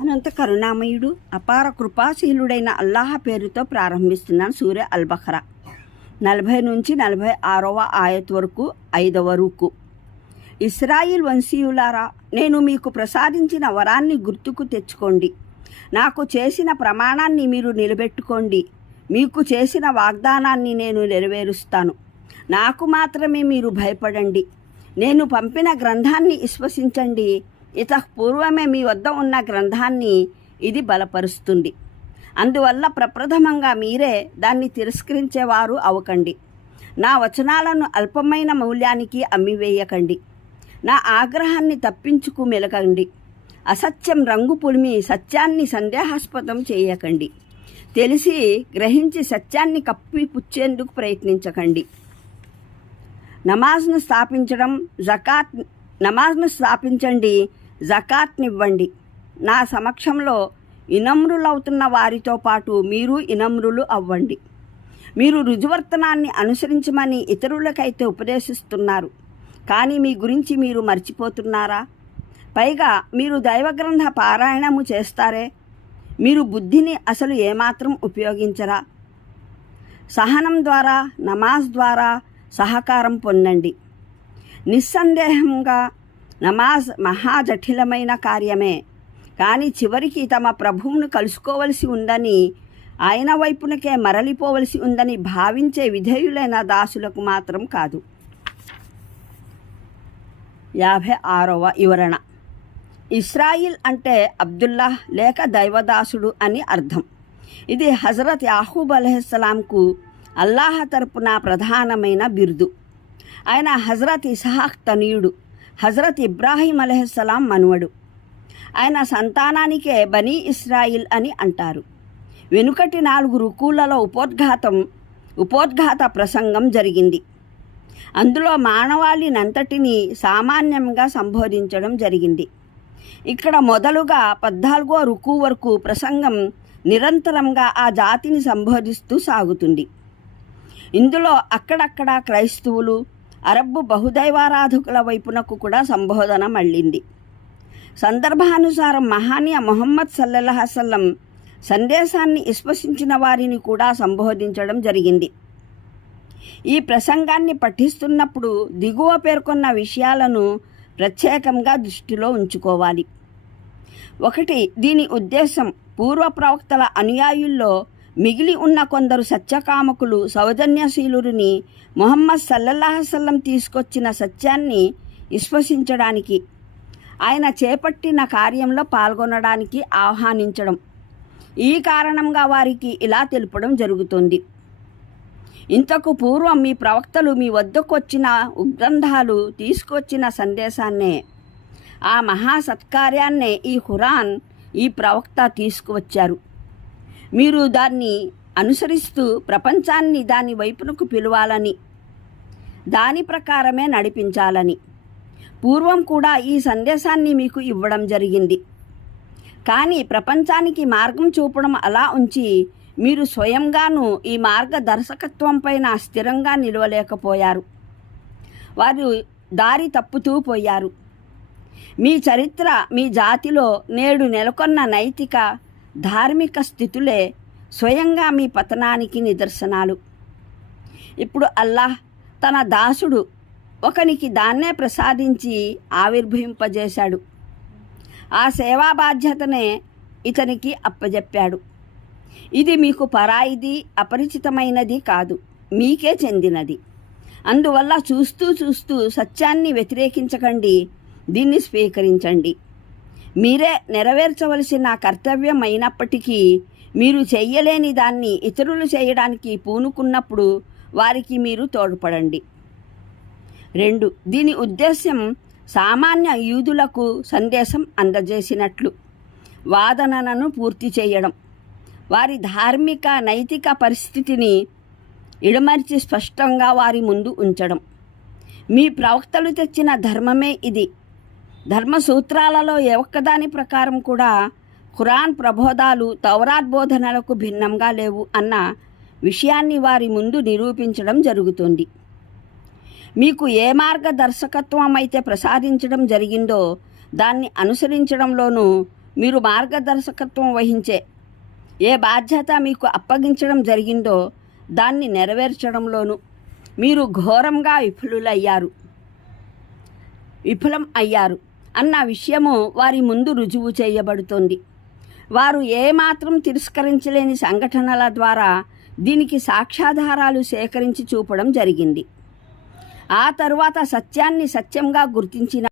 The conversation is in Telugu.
అనంత కరుణామయుడు అపార కృపాశీలుడైన అల్లాహ పేరుతో ప్రారంభిస్తున్నాను సూర్య అల్బఖరా. నలభై నుంచి నలభై ఆరవ ఆయత్ వరకు ఐదవ రూకు. ఇస్రాయిల్ వంశీయులారా నేను మీకు ప్రసాదించిన వరాన్ని గుర్తుకు తెచ్చుకోండి. నాకు చేసిన ప్రమాణాన్ని మీరు నిలబెట్టుకోండి. మీకు చేసిన వాగ్దానాన్ని నేను నెరవేరుస్తాను. నాకు మాత్రమే మీరు భయపడండి. నేను పంపిన గ్రంథాన్ని విశ్వసించండి. ఇత పూర్వమే మీ వద్ద ఉన్న గ్రంథాన్ని ఇది బలపరుస్తుంది. అందువల్ల ప్రప్రథమంగా మీరే దాన్ని తిరస్కరించేవారు అవకండి. నా వచనాలను అల్పమైన మౌల్యానికి అమ్మివేయకండి. నా ఆగ్రహాన్ని తప్పించుకు మెలకండి. అసత్యం రంగు పులిమి సత్యాన్ని సందేహాస్పదం చేయకండి. తెలిసి గ్రహించి సత్యాన్ని కప్పిపుచ్చేందుకు ప్రయత్నించకండి. నమాజ్ను స్థాపించడం జకాత్ నమాజ్ను స్థాపించండి జకాత్నివ్వండి. నా సమక్షంలో ఇనమ్రులవుతున్న వారితో పాటు మీరు ఇనమ్రులు అవ్వండి. మీరు రుజువర్తనాన్ని అనుసరించమని ఇతరులకైతే ఉపదేశిస్తున్నారు. కానీ మీ గురించి మీరు మర్చిపోతున్నారా? పైగా మీరు దైవగ్రంథ పారాయణము చేస్తారే? మీరు బుద్ధిని అసలు ఏమాత్రం ఉపయోగించరా? సహనం ద్వారా నమాజ్ ద్వారా సహకారం పొందండి. నిస్సందేహంగా నమాజ్ మహాజటిలమైన కార్యమే. కానీ చివరికి తమ ప్రభువును కలుసుకోవలసి ఉందని ఆయన వైపునకే మరలిపోవలసి ఉందని భావించే విధేయులైన దాసులకు మాత్రం కాదు. యాభై ఆరవ వివరణ. ఇస్రాయిల్ అంటే అబ్దుల్లా లేక దైవదాసుడు అని అర్థం. ఇది హజరత్ యాహూబ్ అలహస్లాంకు అల్లాహ తరపున ప్రధానమైన బిరుదు. ఆయన హజరత్ ఇసహాక్ తనయుడు. హజరత్ ఇబ్రాహీం అలెహస్సలాం మనువడు. ఆయన సంతానానికే బనీ ఇస్రాయిల్ అని అంటారు. వెనుకటి నాలుగు రుకులలో ఉపోద్ఘాతం ఉపోద్ఘాత ప్రసంగం జరిగింది. అందులో మానవాళినంతటినీ సామాన్యంగా సంబోధించడం జరిగింది. ఇక్కడ మొదలుగా పద్నాలుగో రుకు వరకు ప్రసంగం నిరంతరంగా ఆ జాతిని సంబోధిస్తూ సాగుతుంది. ఇందులో అక్కడక్కడ క్రైస్తవులు అరబ్బు బహుదైవారాధకుల వైపునకు కూడా సంబోధన మళ్ళింది. సందర్భానుసారం మహానీయ మొహమ్మద్ సల్లల్లాహసల్లం సందేశాన్ని విశ్వసించిన వారిని కూడా సంబోధించడం జరిగింది. ఈ ప్రసంగాన్ని పఠిస్తున్నప్పుడు దిగువ పేర్కొన్న విషయాలను ప్రత్యేకంగా దృష్టిలో ఉంచుకోవాలి. ఒకటి దీని ఉద్దేశం పూర్వ ప్రవక్తల అనుయాయుల్లో మిగిలి ఉన్న కొందరు సత్యకామకులు సౌజన్యశీలుని మొహమ్మద్ సల్లల్లాహసల్లం తీసుకొచ్చిన సత్యాన్ని విశ్వసించడానికి ఆయన చేపట్టిన కార్యంలో పాల్గొనడానికి ఆహ్వానించడం. ఈ కారణంగా వారికి ఇలా తెలుపడం జరుగుతుంది. ఇంతకు పూర్వం మీ ప్రవక్తలు మీ వద్దకు వచ్చిన ఉగ్రంథాలు తీసుకొచ్చిన సందేశాన్నే ఆ మహా సత్కార్యాన్నే ఈ హురాన్ ఈ ప్రవక్త తీసుకువచ్చారు. మీరు దాన్ని అనుసరిస్తూ ప్రపంచాన్ని దాని వైపునకు పిలవాలని దాని ప్రకారమే నడిపించాలని. పూర్వం కూడా ఈ సందేశాన్ని మీకు ఇవ్వడం జరిగింది. కానీ ప్రపంచానికి మార్గం చూపడం అలా ఉంచి మీరు స్వయంగాను ఈ మార్గదర్శకత్వం పైన స్థిరంగా నిలవలేకపోయారు. వారు దారి తప్పుతూ పోయారు. మీ చరిత్ర మీ జాతిలో నేడు నెలకొన్న నైతిక ధార్మిక స్థితులే స్వయంగా మీ పతనానికి నిదర్శనాలు. ఇప్పుడు అల్లాహ్ తన దాసుడు ఒకనికి దాన్నే ప్రసాదించి ఆవిర్భవింపజేశాడు. ఆ సేవా బాధ్యతనే ఇతనికి అప్పజెప్పాడు. ఇది మీకు పరాయిది అపరిచితమైనది కాదు మీకే చెందినది. అందువల్ల చూస్తూ చూస్తూ సత్యాన్ని వ్యతిరేకించకండి దీన్ని స్వీకరించండి. మీరే నెరవేర్చవలసిన కర్తవ్యం అయినప్పటికీ మీరు చేయలేని దాన్ని ఇతరులు చేయడానికి పూనుకున్నప్పుడు వారికి మీరు తోడ్పడండి. రెండు దీని ఉద్దేశ్యం సామాన్య యూదులకు సందేశం అందజేసినట్లు వాదనలను పూర్తి చేయడం. వారి ధార్మిక నైతిక పరిస్థితిని ఇడమర్చి స్పష్టంగా వారి ముందు ఉంచడం. మీ ప్రవక్తలు తెచ్చిన ధర్మమే ఇది. ధర్మ సూత్రాలలో ఏ ఒక్కదాని ప్రకారం కూడా ఖురాన్ ప్రబోధాలు తౌరాత్ బోధనలకు భిన్నంగా లేవు అన్న విషయాన్ని వారి ముందు నిరూపించడం జరుగుతుంది. మీకు ఏ మార్గదర్శకత్వం అయితే ప్రసాదించడం జరిగిందో దాన్ని అనుసరించడంలోనూ మీరు మార్గదర్శకత్వం వహించే ఏ బాధ్యత మీకు అప్పగించడం జరిగిందో దాన్ని నెరవేర్చడంలోనూ మీరు ఘోరంగా విఫలులయ్యారు. విఫలం అయ్యారు. అన్న విషయము వారి ముందు రుజువు చేయబడుతోంది. వారు ఏమాత్రం తిరస్కరించలేని సంఘటనల ద్వారా దీనికి సాక్ష్యాధారాలు సేకరించి చూపడం జరిగింది. ఆ తరువాత సత్యాన్ని సత్యంగా గుర్తించిన